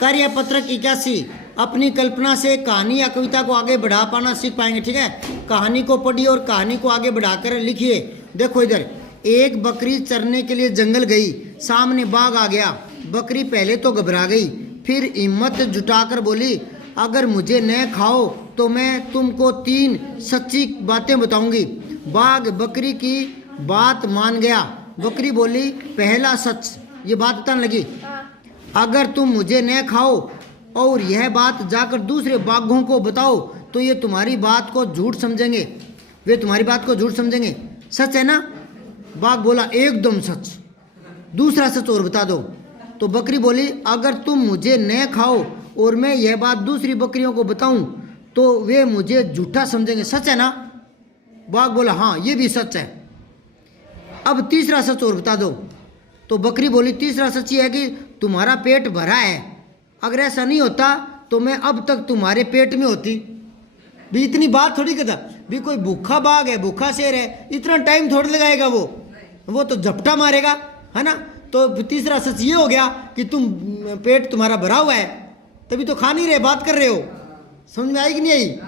कार्यपत्रक 81 अपनी कल्पना से कहानी या कविता को आगे बढ़ा पाना सीख पाएंगे। ठीक है, कहानी को पढ़िए और कहानी को आगे बढ़ाकर लिखिए। देखो इधर, एक बकरी चरने के लिए जंगल गई, सामने बाघ आ गया। बकरी पहले तो घबरा गई, फिर हिम्मत जुटाकर बोली, अगर मुझे न खाओ तो मैं तुमको 3 सच्ची बातें बताऊंगी। बाघ बकरी की बात मान गया। बकरी बोली, पहला सच, ये बात बताने लगी, अगर तुम मुझे न खाओ और यह बात जाकर दूसरे बाघों को बताओ तो ये तुम्हारी बात को झूठ समझेंगे, वे तुम्हारी बात को झूठ समझेंगे। सच है ना? बाघ बोला, एकदम सच। दूसरा सच और बता दो। तो बकरी बोली, अगर तुम मुझे न खाओ और मैं यह बात दूसरी बकरियों को बताऊं तो वे मुझे झूठा समझेंगे। सच है ना? बाघ बोला, हाँ ये भी सच है। अब तीसरा सच और बता दो। तो बकरी बोली, तीसरा सच ये है कि तुम्हारा पेट भरा है, अगर ऐसा नहीं होता तो मैं अब तक तुम्हारे पेट में होती। भी इतनी बात थोड़ी कहता, भी कोई भूखा बाघ है, भूखा शेर है, इतना टाइम थोड़ी लगाएगा, वो तो झपटा मारेगा, है ना? तो तीसरा सच ये हो गया कि पेट तुम्हारा भरा हुआ है, तभी तो खा नहीं रहे, बात कर रहे हो। समझ में आई कि नहीं आई?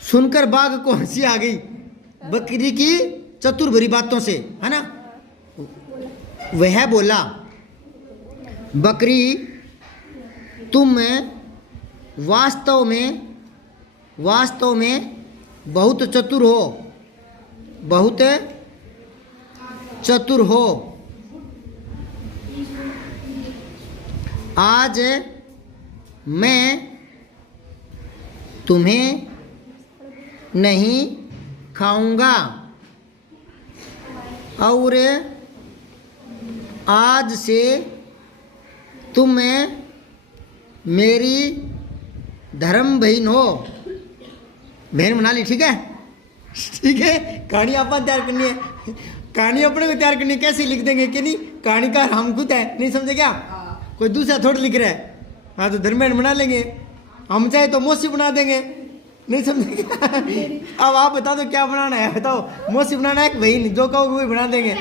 सुनकर बाघ को हंसी आ गई बकरी की चतुर भरी बातों से, है ना? वह बोला, बकरी तुम वास्तव में बहुत चतुर हो, बहुत चतुर हो। आज मैं तुम्हें नहीं खाऊंगा और आज से तुम मेरी धर्म बहन हो। बहन बना ली, ठीक है? ठीक है, कहानी अपन तैयार करनी है, कहानी अपने को तैयार करनी है। कैसे लिख देंगे कि नहीं, कहानीकार हम खुद है, नहीं समझे क्या? कोई दूसरा थोड़ा लिख रहा है। हाँ तो धर्म बहन बना लेंगे, हम चाहे तो मौसी बना देंगे, नहीं समझे क्या? अब आप बता दो क्या बनाना है, बताओ। मौसी बनाना है, बहन जो कहोगे वही बना देंगे।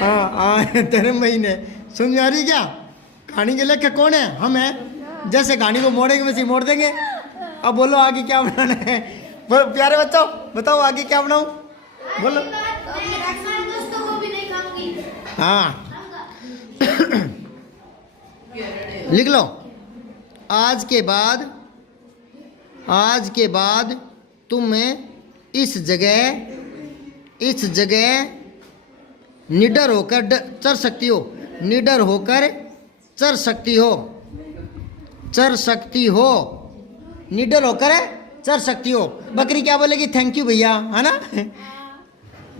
हाँ हाँ, धर्म बहन है। समझ आ रही क्या? कहानी के लेखक कौन है? हम हैं। जैसे कहानी को मोड़ेंगे वैसे मोड़ देंगे। अब बोलो आगे क्या बनाना है? प्यारे बच्चों बताओ आगे क्या बनाऊं, बोलो। हाँ लिख लो, आज के बाद तुम इस जगह निडर होकर चल सकती हो, निडर होकर चल सकती हो, निडर होकर चल सकती हो। बकरी क्या बोलेगी? थैंक यू भैया, है ना?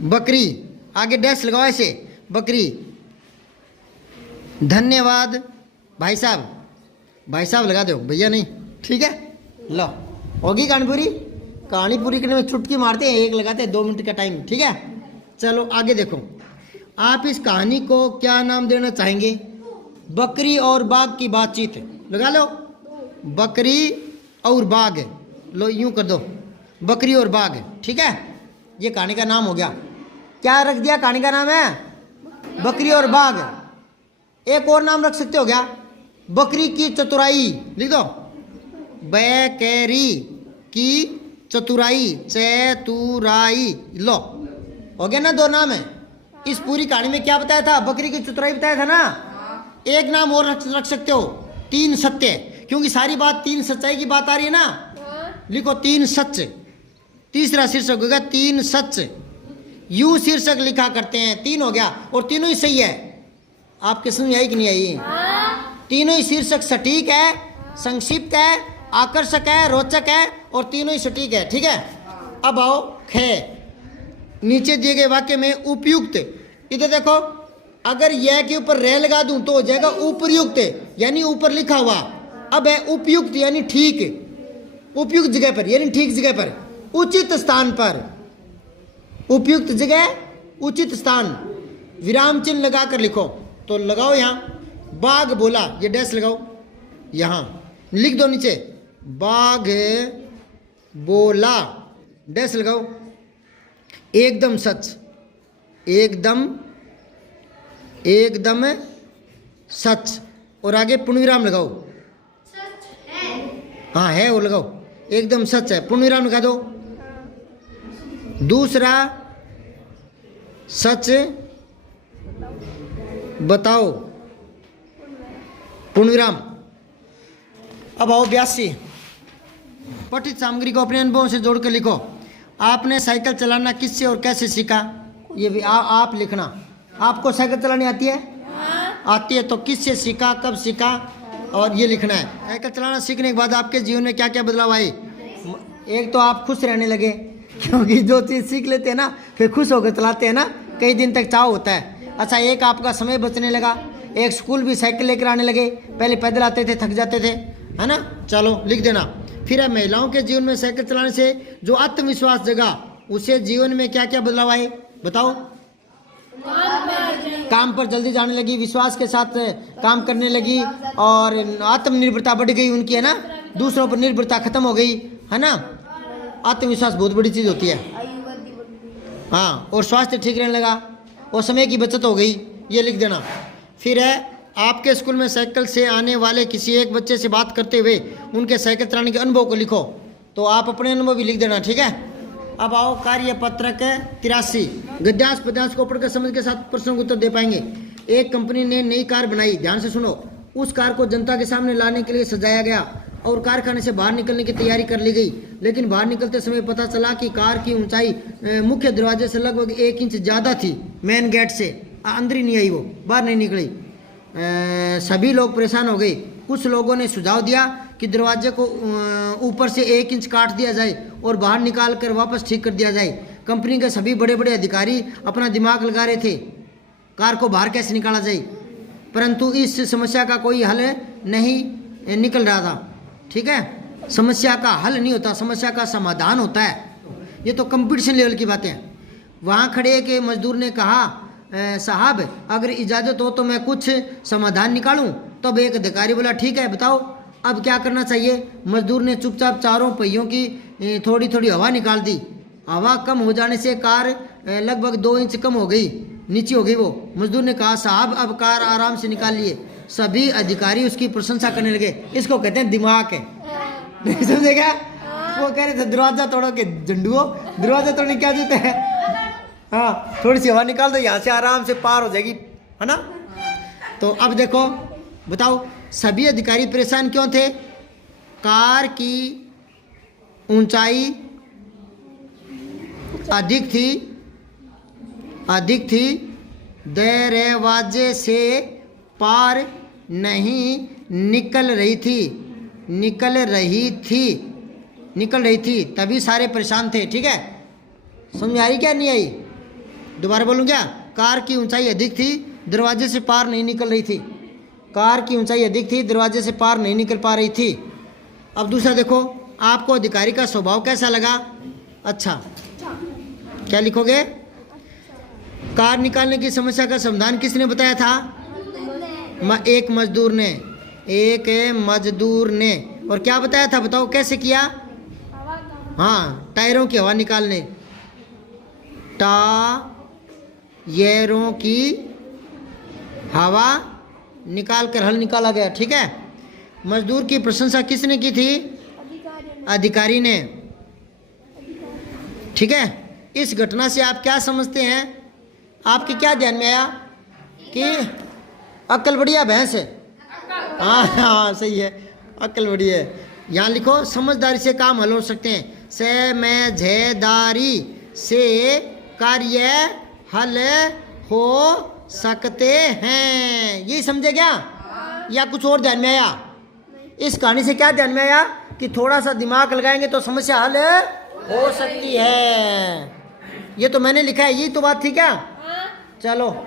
बकरी आगे डैश लगाओ ऐसे, बकरी धन्यवाद भाई साहब, भाई साहब लगा दो, भैया नहीं, ठीक है? लो होगी कहानी पूरी। कहानी पूरी करने में चुटकी मारते हैं, एक लगाते हैं, 2 मिनट का टाइम, ठीक है? चलो आगे देखो, आप इस कहानी को क्या नाम देना चाहेंगे? बकरी और बाघ की बातचीत लगा लो, बकरी और बाघ, लो यूं कर दो, बकरी और बाघ, ठीक है? ये कहानी का नाम हो गया। क्या रख दिया? कहानी का नाम है बकरी और बाघ। एक और नाम रख सकते हो क्या? बकरी की चतुराई लिख दो, बकरी की चतुराई, चतुराई, लो हो गया ना, 2 नाम है। इस पूरी कहानी में क्या बताया था? बकरी की चतुराई बताया था ना। एक नाम और रख सकते हो, 3 सत्य, क्योंकि सारी बात 3 सच्चाई की बात आ रही है ना। लिखो 3 सच, तीसरा शीर्षक होगा 3 सच। यूं शीर्षक लिखा करते हैं, 3 हो गया और तीनों ही सही है। आपके समझ आई कि नहीं आई? तीनों ही शीर्षक सटीक है, संक्षिप्त है, आकर्षक है, रोचक है और तीनों ही सटीक है, ठीक है? अब आओ खे, नीचे दिए गए वाक्य में उपयुक्त, इधर देखो, अगर यह के ऊपर रे लगा दूं तो हो जाएगा उपयुक्त, यानी ऊपर लिखा हुआ। अब है उपयुक्त यानी ठीक, उपयुक्त जगह पर यानी ठीक जगह पर, उचित स्थान पर, उपयुक्त जगह उचित स्थान, विराम चिन्ह लगा कर लिखो। तो लगाओ यहाँ, बाघ बोला, ये डैश लगाओ, यहाँ लिख दो नीचे, बाघ बोला, डैश लगाओ, एकदम सच, एकदम सच, और आगे पूर्णविराम लगाओ, हाँ है वो लगाओ, एकदम सच है। पूर्ण विराम लगा दो। दूसरा, सच बताओ, पूर्ण विराम। अब आओ 82, पठित सामग्री को अपने अनुभवों से जोड़कर लिखो। आपने साइकिल चलाना किससे और कैसे सीखा? ये भी आप लिखना। आपको साइकिल चलानी आती है? आती है। तो किससे सीखा, कब सीखा, और ये लिखना है। साइकिल चलाना सीखने के बाद आपके जीवन में क्या क्या बदलाव आए? एक तो आप खुश रहने लगे, क्योंकि जो चीज़ सीख लेते हैं ना फिर खुश होकर चलाते हैं ना, कई दिन तक चाव होता है। अच्छा, एक आपका समय बचने लगा। एक स्कूल भी साइकिल लेकर आने लगे, पहले पैदल आते थे, थक जाते थे, है ना। चलो लिख देना। फिर है महिलाओं के जीवन में साइकिल चलाने से जो आत्मविश्वास जगा, उसे जीवन में क्या क्या बदलाव आए बताओ? काम पर जल्दी जाने लगी, विश्वास के साथ काम करने लगी, और आत्मनिर्भरता बढ़ गई उनकी, है ना। दूसरों पर निर्भरता खत्म हो गई, है ना। आत्मविश्वास बहुत बड़ी चीज़ होती है। हाँ, और स्वास्थ्य ठीक रहने लगा, और समय की बचत हो गई, ये लिख देना। फिर है, आपके स्कूल में साइकिल से आने वाले किसी एक बच्चे से बात करते हुए उनके साइकिल चलाने के अनुभव को लिखो। तो आप अपने अनुभव भी लिख देना, ठीक है। अब आओ कार्य पत्रक 83, गद्यांश पद्यांश को पढ़कर समझ के साथ प्रश्नों का उत्तर दे पाएंगे। एक कंपनी ने नई कार बनाई, ध्यान से सुनो। उस कार को जनता के सामने लाने के लिए सजाया गया और कारखाने से बाहर निकलने की तैयारी कर ली गई, लेकिन बाहर निकलते समय पता चला कि कार की ऊंचाई मुख्य दरवाजे से लगभग 1 इंच ज़्यादा थी। मेन गेट से अंदर ही नहीं आई, वो बाहर नहीं निकली। सभी लोग परेशान हो गए। कुछ लोगों ने सुझाव दिया कि दरवाजे को ऊपर से 1 इंच काट दिया जाए और बाहर निकाल कर वापस ठीक कर दिया जाए। कंपनी के सभी बड़े बड़े अधिकारी अपना दिमाग लगा रहे थे कार को बाहर कैसे निकाला जाए, परंतु इस समस्या का कोई हल नहीं निकल रहा था। ठीक है, समस्या का हल नहीं होता, समस्या का समाधान होता है। ये तो कंपटीशन लेवल की बातें हैं। वहाँ खड़े एक मजदूर ने कहा, साहब अगर इजाज़त हो तो मैं कुछ समाधान निकालूं। तब एक अधिकारी बोला, ठीक है बताओ अब क्या करना चाहिए। मजदूर ने चुपचाप चारों पहियों की थोड़ी थोड़ी हवा निकाल दी। हवा कम हो जाने से कार लगभग 2 इंच कम हो गई, नीचे हो गई वो। मजदूर ने कहा, साहब अब कार आराम से निकाल लिए। सभी अधिकारी उसकी प्रशंसा करने लगे। इसको कहते हैं दिमाग है, नहीं समझेगा। वो कह रहे थे दरवाजा तोड़ो के झंडुओ, दरवाजा तोड़ने क्या देते हैं। हाँ, थोड़ी सी हवा निकाल दो, यहाँ से आराम से पार हो जाएगी, है ना। तो अब देखो बताओ, सभी अधिकारी परेशान क्यों थे? कार की ऊंचाई अधिक थी, दरवाजे से पार नहीं निकल रही थी, तभी सारे परेशान थे। ठीक है, समझ आ रही क्या, नहीं आई? दोबारा बोलूँ क्या? कार की ऊंचाई अधिक थी, दरवाजे से पार नहीं निकल रही थी। कार की ऊंचाई अधिक थी, दरवाजे से पार नहीं निकल पा रही थी। अब दूसरा देखो, आपको अधिकारी का स्वभाव कैसा लगा? अच्छा, क्या लिखोगे? कार निकालने की समस्या का समाधान किसने बताया था? एक मजदूर ने। और क्या बताया था बताओ, कैसे किया? हाँ, टायरों की हवा निकालने, टायरों की हवा निकाल कर हल निकाला गया। ठीक है, मजदूर की प्रशंसा किसने की थी? अधिकारी ने। ठीक है, इस घटना से आप क्या समझते हैं? आपके क्या ध्यान में आया कि अक्ल बढ़िया भैंस है? हाँ, सही है, अक्ल बढ़िया है। यहाँ लिखो, समझदारी से काम हल हो सकते हैं, समझदारी से कार्य हल हो सकते हैं। यही समझे क्या, या कुछ और ध्यान में आया? इस कहानी से क्या ध्यान में आया कि थोड़ा सा दिमाग लगाएंगे तो समस्या हल हो सकती है। ये तो मैंने लिखा है, यही तो बात थी क्या? चलो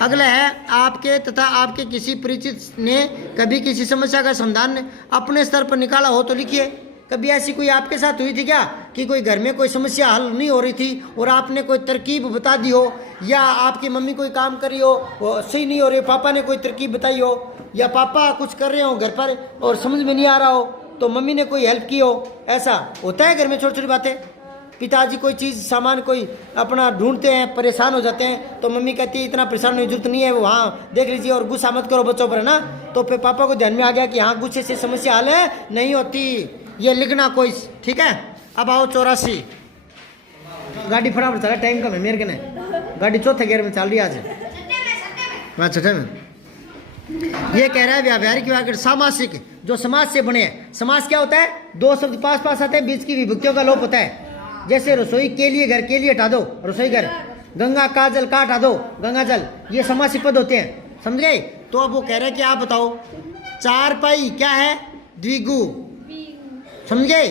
अगला है, आपके तथा आपके किसी परिचित ने कभी किसी समस्या का समाधान अपने स्तर पर निकाला हो तो लिखिए। कभी ऐसी कोई आपके साथ हुई थी क्या कि कोई घर में कोई समस्या हल नहीं हो रही थी और आपने कोई तरकीब बता दी हो, या आपकी मम्मी कोई काम कर रही हो वो सही नहीं हो रही, पापा ने कोई तरकीब बताई हो, या पापा कुछ कर रहे हो घर पर और समझ में नहीं आ रहा हो तो मम्मी ने कोई हेल्प की हो? ऐसा होता है घर में, छोटी छोटी बातें। पिताजी कोई चीज़ सामान कोई अपना ढूंढते हैं, परेशान हो जाते हैं, तो मम्मी कहती है इतना परेशान होने की जरूरत नहीं है, वो हाँ देख लीजिए और गुस्सा मत करो बच्चों पर, है ना। तो फिर पापा को ध्यान में आ गया कि हाँ गुस्से से समस्या हल है नहीं होती, ये लिखना कोई, ठीक है। अब आओ 84, गाड़ी फटाफट चला, टाइम कम है मेरे कने, गाड़ी चौथे गियर में चल रही है आज, हाँ छठे में। ये कह रहा है व्यावहारिक व्याकरण सामासिक, जो समाज से बने हैं। समास क्या होता है, दो शब्द पास पास आते हैं, बीच की विभक्तियों का लोप होता है। जैसे रसोई के लिए, घर के लिए हटा दो रसोई घर, गंगा का जल का हटा दो गंगा जल, ये समासिक पद होते हैं, समझ गए। तो अब वो कह रहे हैं कि आप बताओ चारपाई क्या है, द्विगु, समझ गए।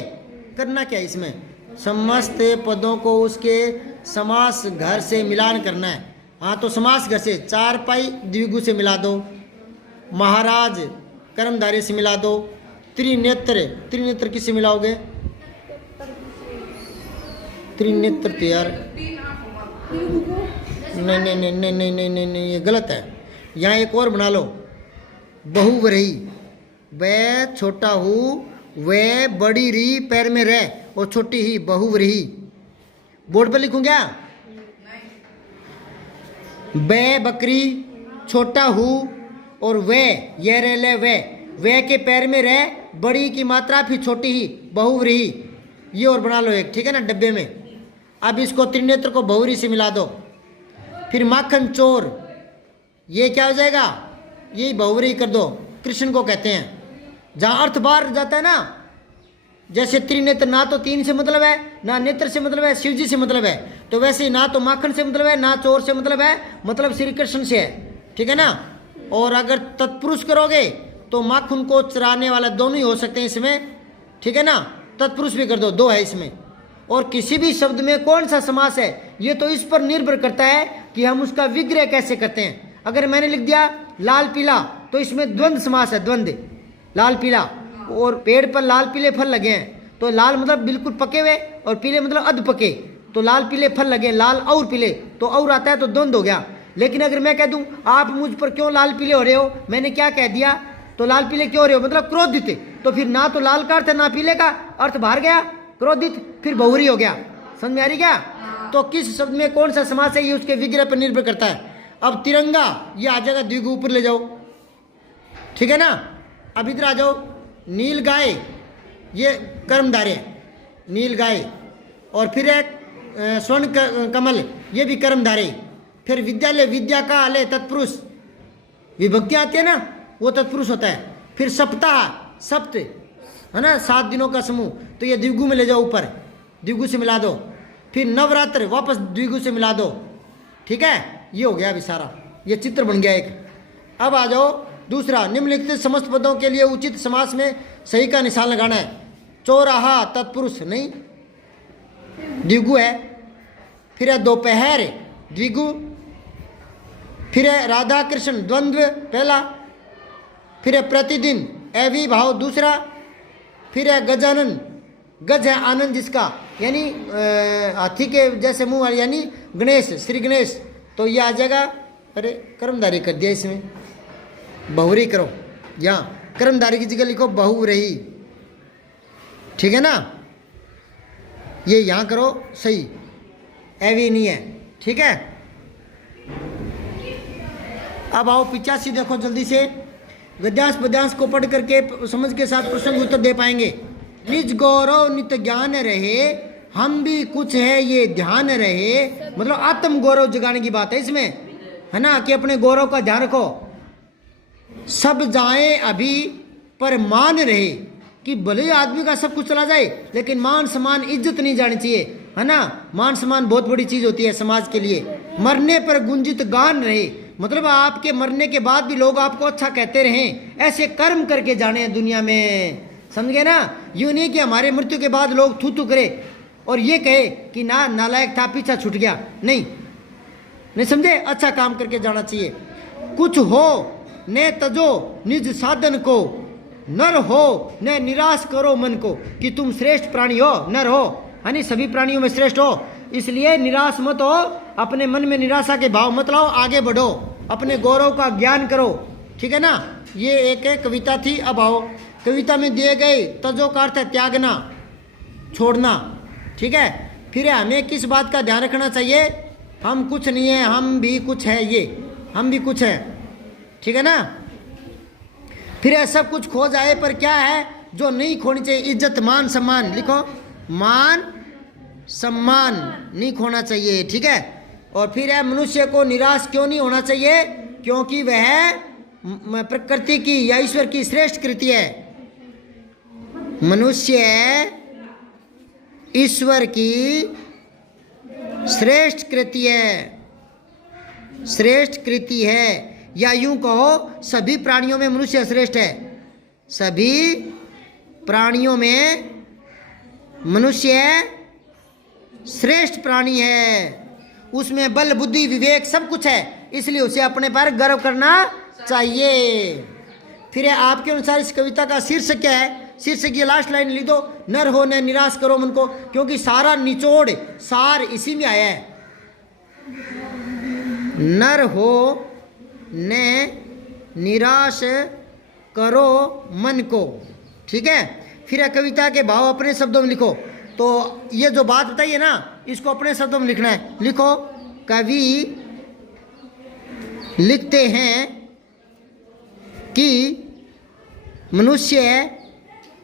करना क्या है इसमें, समस्त पदों को उसके समास घर से मिलान करना है। हाँ तो समास घर से चारपाई द्विगु से मिला दो, महाराज कर्मधारय से मिला दो, त्रिनेत्र, त्रिनेत्र किससे मिलाओगे, त्रिनेत्र तो यार नहीं नहीं नहीं नहीं नहीं नहीं नहीं नहीं ये गलत है। यहाँ एक और बना लो, बहुव्रीहि, वह छोटा हूँ, वह बड़ी री पैर में रह और छोटी ही, बहुव्रीहि। बोर्ड पर लिखूं क्या, बै बकरी, छोटा हूँ और वह, ये रह ले वह के पैर में रह, बड़ी की मात्रा फिर छोटी ही, बहुव्रीहि। ये और बना लो एक, ठीक है ना, डब्बे में। अब इसको त्रिनेत्र को बहुव्रीहि से मिला दो, फिर माखन चोर, ये क्या हो जाएगा, यही बहुव्रीहि कर दो, कृष्ण को कहते हैं। जहाँ अर्थ बाहर जाता है ना, जैसे त्रिनेत्र ना तो तीन से मतलब है, ना नेत्र से मतलब है, शिव जी से मतलब है, तो वैसे ही ना तो माखन से मतलब है, ना चोर से मतलब है, मतलब श्री कृष्ण से है, ठीक है ना। और अगर तत्पुरुष करोगे तो माखन को चराने वाला दोनों ही हो सकते हैं इसमें, ठीक है ना, तत्पुरुष भी कर दो, दो है इसमें। और किसी भी शब्द में कौन सा समास है, ये तो इस पर निर्भर करता है कि हम उसका विग्रह कैसे करते हैं। अगर मैंने लिख दिया लाल पीला, तो इसमें द्वंद्व समास है, द्वंद्व, लाल पीला, और पेड़ पर लाल पीले फल लगे हैं, तो लाल मतलब बिल्कुल पके हुए और पीले मतलब अध पके, तो लाल पीले फल लगे, लाल और पीले, तो और आता है तो द्वंद्व हो गया। लेकिन अगर मैं कह दूं आप मुझ पर क्यों लाल पीले हो रहे हो, मैंने क्या कह दिया, तो लाल पीले क्यों हो रहे हो मतलब क्रोधित, तो फिर ना तो लाल का अर्थ है ना पीले का अर्थ बाहर गया, क्रोधित, फिर बहुव्रीहि हो गया। समझ में आ रही क्या। तो किस शब्द में कौन सा समास है ये उसके विग्रह पर निर्भर करता है। अब तिरंगा ये आ जाएगा द्विगु, ऊपर ले जाओ, ठीक है ना। अब इधर आ जाओ, नील गाय ये कर्मधारय, नील गाय, और फिर एक स्वर्ण कमल ये भी कर्मधारय, फिर विद्यालय, विद्या का आलय तत्पुरुष, विभक्ति आती है ना वो तत्पुरुष होता है। फिर सप्ताह, सप्त है ना, 7 दिनों का समूह, तो ये द्विगु में ले जाओ, ऊपर द्विगु से मिला दो। फिर नवरात्र वापस द्विगु से मिला दो, ठीक है। ये हो गया अभी सारा, ये चित्र बन गया एक। अब आ जाओ दूसरा, निम्नलिखित समस्त पदों के लिए उचित समास में सही का निशान लगाना है। चौराहा तत्पुरुष नहीं, द्विगु है। फिर है दोपहर द्विगु, फिर है राधा कृष्ण द्वंद्व पहला, फिर है प्रतिदिन अविभाव दूसरा, फिर है गजानन, गज है आनंद जिसका, यानी हाथी के जैसे मुंह वाले, यानी गणेश, श्री गणेश, तो ये आ जाएगा। अरे कर्मधारय कर दिया इसमें, बहुव्रीहि करो, यहाँ कर्मधारय की जगह लिखो बहुव्रीहि, ठीक है ना। ये यहाँ करो सही, एवी नहीं है, ठीक है। अब आओ 85 देखो जल्दी से, गद्यांश पद्यांश को पढ़ करके समझ के साथ प्रश्न उत्तर दे पाएंगे। निज गौरव नित ज्ञान रहे, हम भी कुछ है ये ध्यान रहे, मतलब आत्म गौरव जगाने की बात है इसमें, है ना, कि अपने गौरव का ध्यान रखो। सब जाए अभी पर मान रहे, कि भले आदमी का सब कुछ चला जाए लेकिन मान सम्मान इज्जत नहीं जानी चाहिए, है ना। मान सम्मान बहुत बड़ी चीज होती है समाज के लिए। मरने पर गुंजित गान रहे, मतलब आपके मरने के बाद भी लोग आपको अच्छा कहते रहें, ऐसे कर्म करके जाने दुनिया में, समझ गए ना। यूं नहीं कि हमारे मृत्यु के बाद लोग थू थू करे और ये कहे कि ना नालायक था पीछा छूट गया, नहीं नहीं समझे, अच्छा काम करके जाना चाहिए। कुछ हो ने तजो निज साधन को, नर हो ने निराश करो मन को, कि तुम श्रेष्ठ प्राणी हो, नर हो, यानी सभी प्राणियों में श्रेष्ठ हो, इसलिए निराश मत हो, अपने मन में निराशा के भाव मत लाओ, आगे बढ़ो, अपने गौरव का ज्ञान करो, ठीक है ना। ये एक कविता थी। अब आओ कविता में दिए गए तजो का अर्थ है त्यागना, छोड़ना, ठीक है। फिर हमें किस बात का ध्यान रखना चाहिए? हम कुछ नहीं है, हम भी कुछ है, ये हम भी कुछ है, ठीक है ना। फिर है सब कुछ खो जाए पर क्या है जो नहीं खोनी चाहिए? इज्जत, मान सम्मान। लिखो, मान सम्मान नहीं खोना चाहिए, ठीक है। और फिर है मनुष्य को निराश क्यों नहीं होना चाहिए? क्योंकि वह प्रकृति की या ईश्वर की श्रेष्ठ कृति है। मनुष्य ईश्वर की श्रेष्ठ कृति है, श्रेष्ठ कृति है, या यूं कहो सभी प्राणियों में मनुष्य श्रेष्ठ है। सभी प्राणियों में मनुष्य श्रेष्ठ प्राणी है। उसमें बल, बुद्धि, विवेक सब कुछ है, इसलिए उसे अपने पर गर्व करना चाहिए। फिर आपके अनुसार इस कविता का शीर्षक क्या है? शीर्षक की लास्ट लाइन लिख दो, नर हो न निराश करो मन को, क्योंकि सारा निचोड़ सार इसी में आया है। नर हो न निराश करो मन को, ठीक है। फिर कविता के भाव अपने शब्दों में लिखो। तो ये जो बात बताई है ना, इसको अपने शब्दों में लिखना है। लिखो, कवि लिखते हैं कि मनुष्य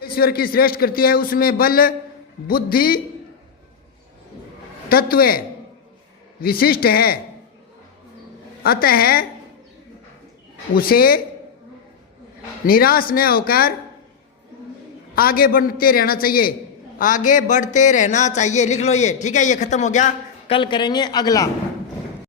ईश्वर की श्रेष्ठ कृति है, उसमें बल, बुद्धि, तत्व विशिष्ट है, अतः उसे निराश न होकर आगे बढ़ते रहना चाहिए, आगे बढ़ते रहना चाहिए। लिख लो ये, ठीक है। ये खत्म हो गया, कल करेंगे अगला।